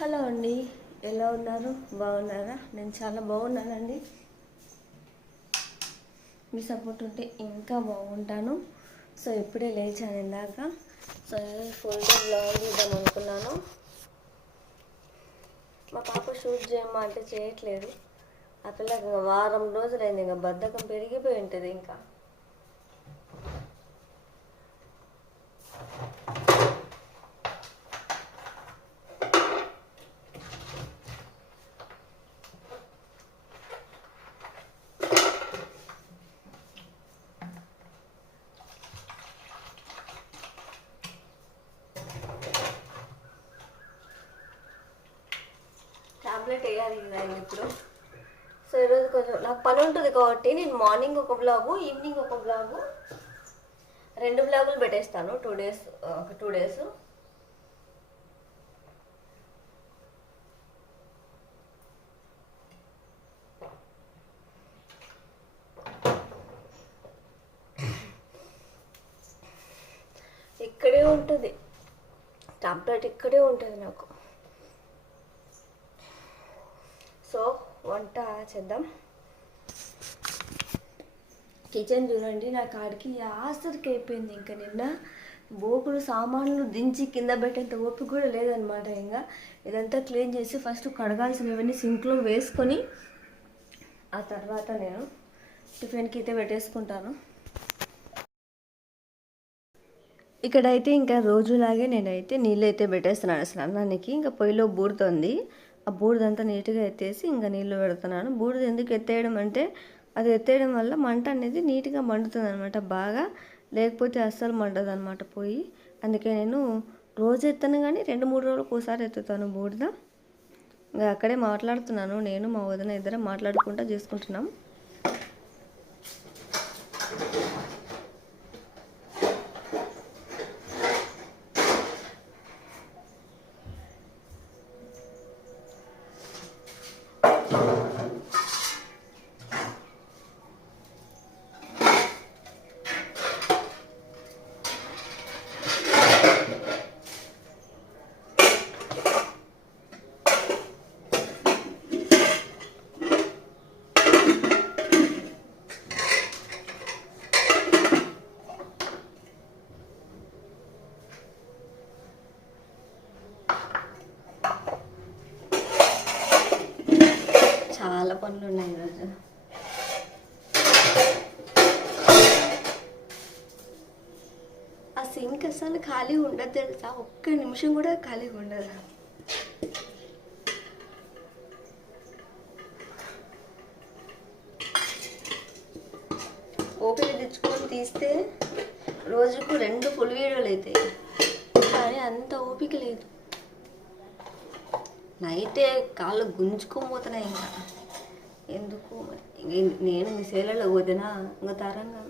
Hello అండి ఎలా ఉన్నారు? బాగున్నారా? నేను చాలా బాగున్నానండి. మీ సపోర్ట్ ఉంటే ఇంకా బాగుంటాను. సో ఇప్పుడే లేచాను ఇందాక. సో ఫుల్ డే బ్లాగ్ ఇద్దాం అనుకున్నాను. మా పాప షూట్ చేయమ్మా అంటే చేయట్లేదు. ఆ పిల్లకి ఇంకా వారం రోజులైంది ఇంకా బద్ధకం పెరిగిపోయి ఉంటుంది ఇంకా. టాబ్లెట్ వేయాలి ఇప్పుడు. సో ఈరోజు కొంచెం నాకు పని ఉంటుంది కాబట్టి నేను మార్నింగ్ ఒక బ్లాగు ఈవినింగ్ ఒక బ్లాగు రెండు బ్లాగులు పెట్టేస్తాను. టూ డేస్ ఒక టూ డేస్ ఇక్కడే ఉంటుంది. టాబ్లెట్ ఇక్కడే ఉంటుంది నాకు సో వంట చేద్దాం. కిచెన్ చూడండి నా కాడికి ఆసరికి అయిపోయింది ఇంకా నిన్న. బోకులు సామాన్లు దించి కింద పెట్టేంత ఓపిక కూడా లేదనమాట ఇంకా. ఇదంతా క్లీన్ చేసి ఫస్ట్ కడగాల్సినవన్నీ సింక్లో వేసుకొని ఆ తర్వాత నేను టిఫిన్కి అయితే పెట్టేసుకుంటాను. ఇక్కడైతే ఇంకా రోజులాగే నేనైతే నీళ్ళు అయితే పెట్టేస్తున్నాను స్నానానికి. ఇంకా పొయ్యిలో బూరుతుంది. ఆ బూడిదంతా నీట్గా ఎత్తేసి ఇంకా నీళ్ళు పెడుతున్నాను. బూడిద ఎందుకు ఎత్తేయడం అంటే అది ఎత్తేయడం వల్ల మంట అనేది నీట్గా మండుతుంది అనమాట బాగా. లేకపోతే అస్సలు మండదు అనమాట పోయి అందుకే నేను రోజు ఎత్తాను కానీ రెండు మూడు రోజులకు ఒకసారి ఎత్తుతాను బూడిద. ఇంకా అక్కడే మాట్లాడుతున్నాను. నేను మా వదిన ఇద్దరం మాట్లాడుకుంటా చేసుకుంటున్నాం చాలా పనులు ఉన్నాయి ఈరోజు ఆ సింక్ అసలు ఖాళీ ఉండదు తెలుసా? ఒక్క నిమిషం కూడా ఖాళీగా ఉండదు. ఓపిక తెచ్చుకొని తీస్తే రోజుకు రెండు ఫుల్ వీడియోలు అవుతాయి కానీ అంత ఓపిక లేదు. నైటే కాళ్ళు గుంజుకోబోతున్నాయి ఇంకా. ఎందుకు నేను మీ సేలలో వదినా ఇంకా తరంగా.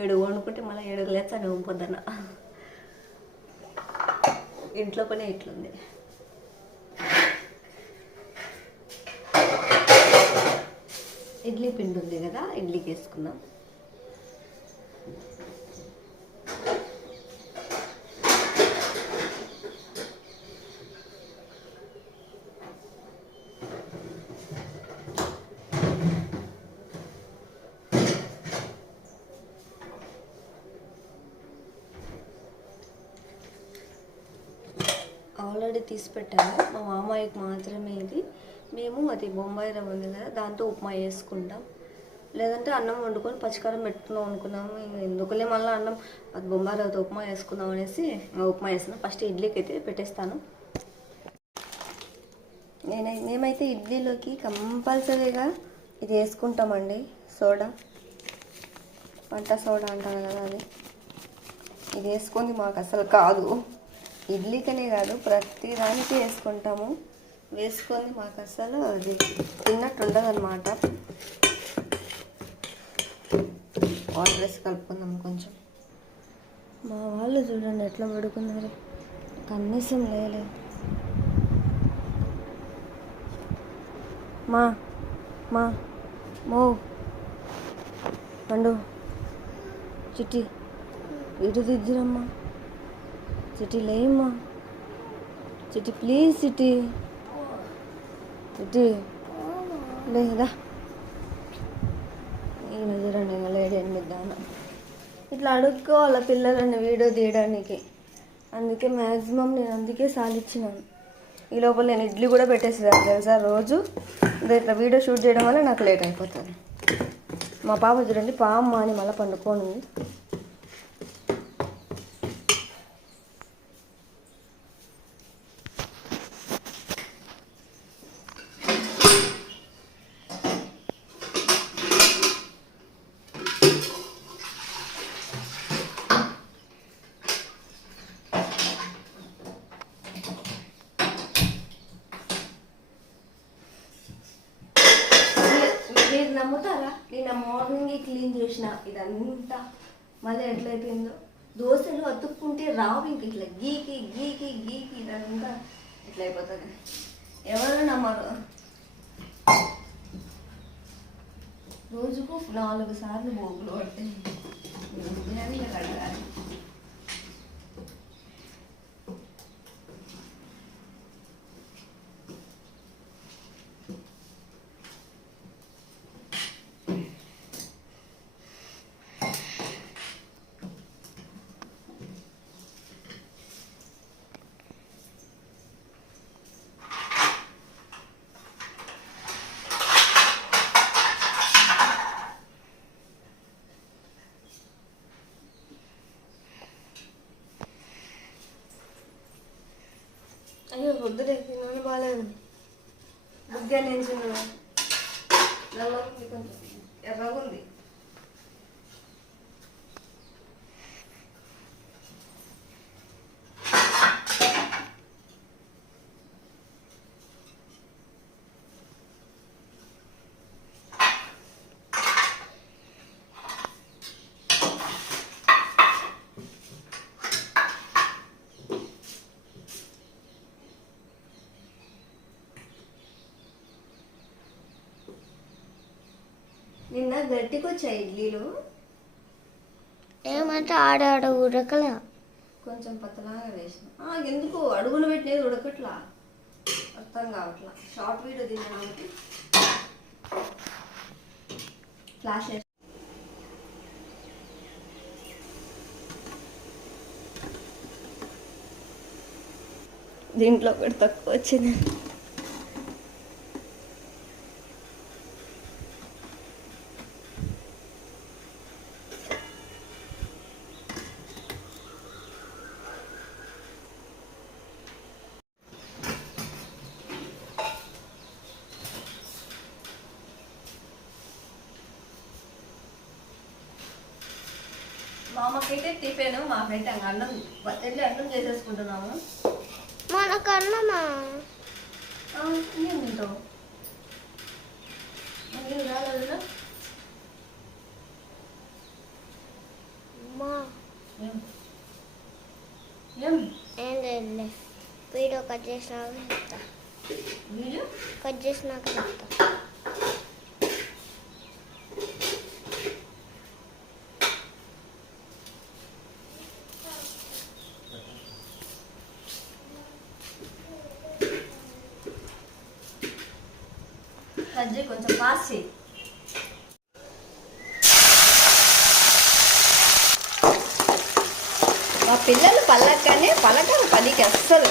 ఏడు వండుకుంటే మళ్ళీ ఏడు లేచాను పొద్దున్న. ఇంట్లో పనే ఇట్లుంది. ఇడ్లీ పిండి ఉంది కదా ఇడ్లీకి వేసుకుందాం. తీసి పెట్టాను. మా మామయ్యకి మాత్రమే ఇది. మేము అది బొంబాయి రవ్వ ఉంది కదా దాంతో ఉప్మా వేసుకుంటాం లేదంటే అన్నం వండుకొని పచ్చికారం పెట్టుకుందాం అనుకున్నాము. ఎందుకులే మళ్ళీ అన్నం అది బొంబాయి రవ్వతో ఉప్మా వేసుకుందాం అనేసి ఉప్మా వేస్తాను ఫస్ట్ ఇడ్లీకి అయితే పెట్టేస్తాను. నేనై మేమైతే ఇడ్లీలోకి కంపల్సరీగా ఇది వేసుకుంటామండి. సోడా వంట సోడా అంటారు కదా అది. ఇది వేసుకుంది మాకు అసలు కాదు. ఇడ్లీకనే కాదు ప్రతి దానికి వేసుకుంటాము. వేసుకొని మాకు అసలు అది తిన్నట్టు ఉండదు అనమాట వాటర్ వేసి కలుపుకుందాం కొంచెం. మా వాళ్ళు చూడండి ఎట్లా పడుకున్నారు. కనీసం లేలే. మా మా మో. పండు చిట్టి ఇటు దిద్దురమ్మా. చిటి లేమ్మా చిటి ప్లీజ్ చిటి చిట్టి లేదా నేను చూడండి ఇంకా లేడీ ఎనిమిది ఇట్లా అడుక్కోవాలి పిల్లలని వీడియో తీయడానికి. అందుకే మ్యాక్సిమం నేను అందుకే సాలిచ్చినాను ఈ లోపల నేను ఇడ్లీ కూడా పెట్టేసేదాన్ని తెలుసా? రోజు ఇట్లా వీడియో షూట్ చేయడం వల్ల నాకు లేట్ అయిపోతుంది. మా పాప చూడండి పామ్మ అని మళ్ళీ పండుకోనుంది ఉంది మీరు- నమ్ముతారా నిన్న మార్నింగ్ క్లీన్ చేసిన. ఇదంతా మళ్ళీ ఎట్లయిపోయిందో? దోశలు అతుక్కుంటే రావు ఇంక ఇట్లా గీకి గీకి గీకి ఇదంతా ఇట్లా అయిపోతుంది ఎవరు నమ్మరు? రోజుకు నాలుగు సార్లు బోగులు పడతాయి. బిర్యానీ కడగాలి వద్దులే తిన్నాను బాగాలేదు బుగ్గా నుంచి నల్లగుంది కొంచెం ఎర్రగుంది గట్టికి వచ్చాయి ఇడ్లీలు. ఏమంటే ఆడ ఆడ ఉడకలే. కొంచెం పతలాగా వేసిన. ఎందుకు? అడుగులు పెట్టినది ఉడకట్లా? అర్థం కావట్లా. షార్ట్ వీడియో వేసి దీంట్లో ఒకటి తక్కువ వచ్చింది. మా అమ్మకైతే టిఫిన్ మాకైతే అన్నం వెళ్ళి అన్నం చేసేసుకుంటున్నాము. మనకు అన్నమా తింటావు వీడియో కట్ చేసినాక వీడియో? కట్ చేసినాక చెప్తా. మా పిల్లలు పల్లక్కనే పలకరు పనికి అస్సలు.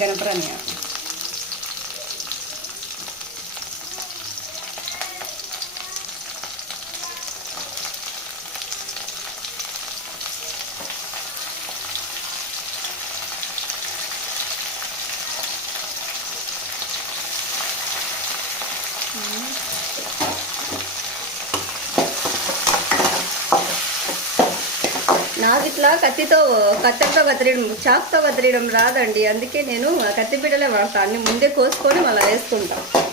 అది ఇది కనపరాని ఇట్లా కత్తితో కత్తెరతో కత్తిరియడం చాకుతో కత్తిరియడం రాదండి. అందుకే నేను కత్తిపీటలే వాడతాను అన్ని ముందే కోసుకొని మళ్ళీ వేసుకుంటాను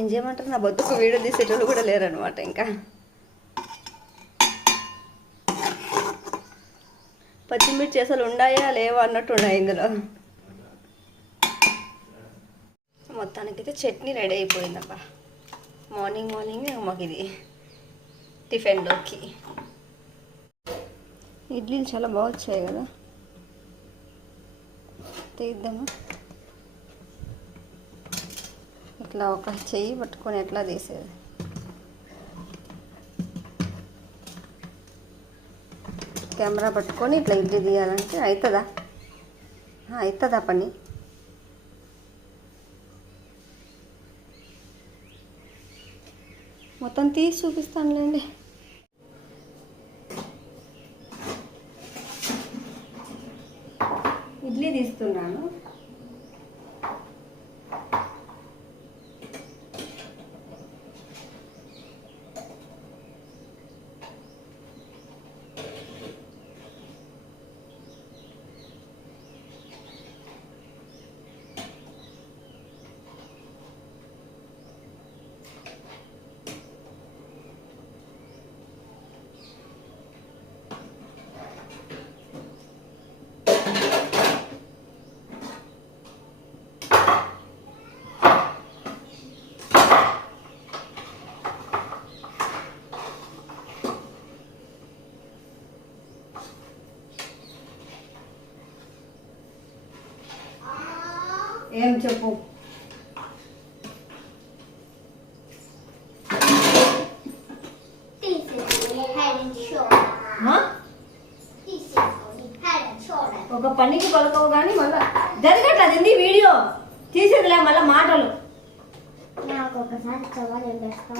ఏం చేయమంటారు? నా బతుకు వీడియో తీసేటోళ్ళు కూడా లేరనమాట ఇంకా. పచ్చిమిర్చి అసలు ఉన్నాయా లేవా? అన్నట్టు ఉన్నాయి ఇందులో. మొత్తానికైతే చట్నీ రెడీ అయిపోయిందబ్బా. మార్నింగ్ మార్నింగ్ మాకు ఇది టిఫిన్లోకి ఇడ్లీలు చాలా బాగా వచ్చాయి కదా? తీద్దామా? ఇట్లా ఒక చెయ్యి పట్టుకొని ఎట్లా తీసేది? కెమెరా పట్టుకొని ఇట్లా ఇడ్లీ తీయాలంటే అవుతుందా అవుతుందా పని? మొత్తం తీసి చూపిస్తానులేండి. ఇడ్లీ తీస్తున్నాను. And shoulder. ఒక పనికి పలకవు కానీ మళ్ళా జరగట్లేదు ఇది వీడియో? తీసేదిలే మళ్ళీ మాటలు.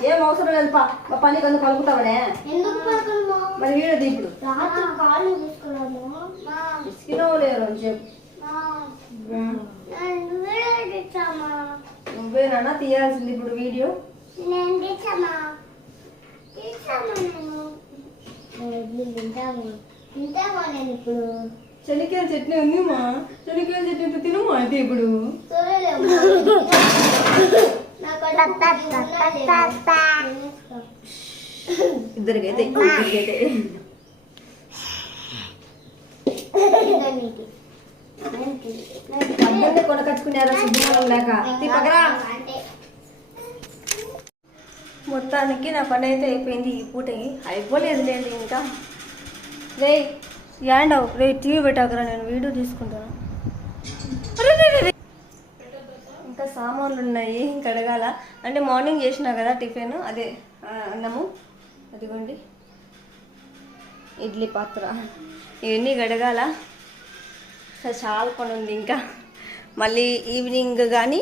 ఏం అవసరం లేదు పా. పలుకుతావనే? ఎందుకు పడుకున్నాము మరి వీడియో రాత్రి కాళ్ళు ఇసుకినో లేరు అని చెప్పు. నువ్వేనా తీయాల్సింది ఇప్పుడు వీడియో. ఇప్పుడు. శనికాయ చట్నీ ఉంది మా శనికాయ చట్నీతో తినమా అయితే ఇప్పుడు? ఇద్దరికైతే ఇద్దరికైతే. కొనకచ్చుకున్నారా లేక పక్కరా మొత్తానికి నా పని అయితే అయిపోయింది ఈ పూటకి అయిపోలేదు లేదు ఇంకా. రే యాండవు రే టీవీ పెట్టాకరా నేను వీడియో తీసుకుంటాను. ఇంకా సామాన్లు ఉన్నాయి కడగాల అంటే మార్నింగ్ చేసినా కదా టిఫిన్ అదే అన్నము. అదిగోండి. ఇడ్లీ పాత్ర. ఇవన్నీ గడగాల. చాలా పని ఉంది ఇంకా. మళ్ళీ ఈవినింగ్ కానీ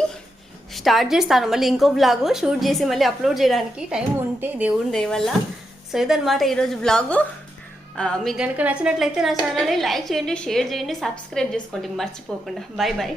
స్టార్ట్ చేస్తాను. మళ్ళీ ఇంకో బ్లాగు షూట్ చేసి మళ్ళీ అప్లోడ్ చేయడానికి టైం ఉంటే దేవుని దయవల్ల సో ఇదనమాట ఈరోజు బ్లాగు మీకు కనుక నచ్చినట్లయితే నా ఛానల్ని లైక్ చేయండి షేర్ చేయండి సబ్స్క్రైబ్ చేసుకోండి. మర్చిపోకుండా. Bye bye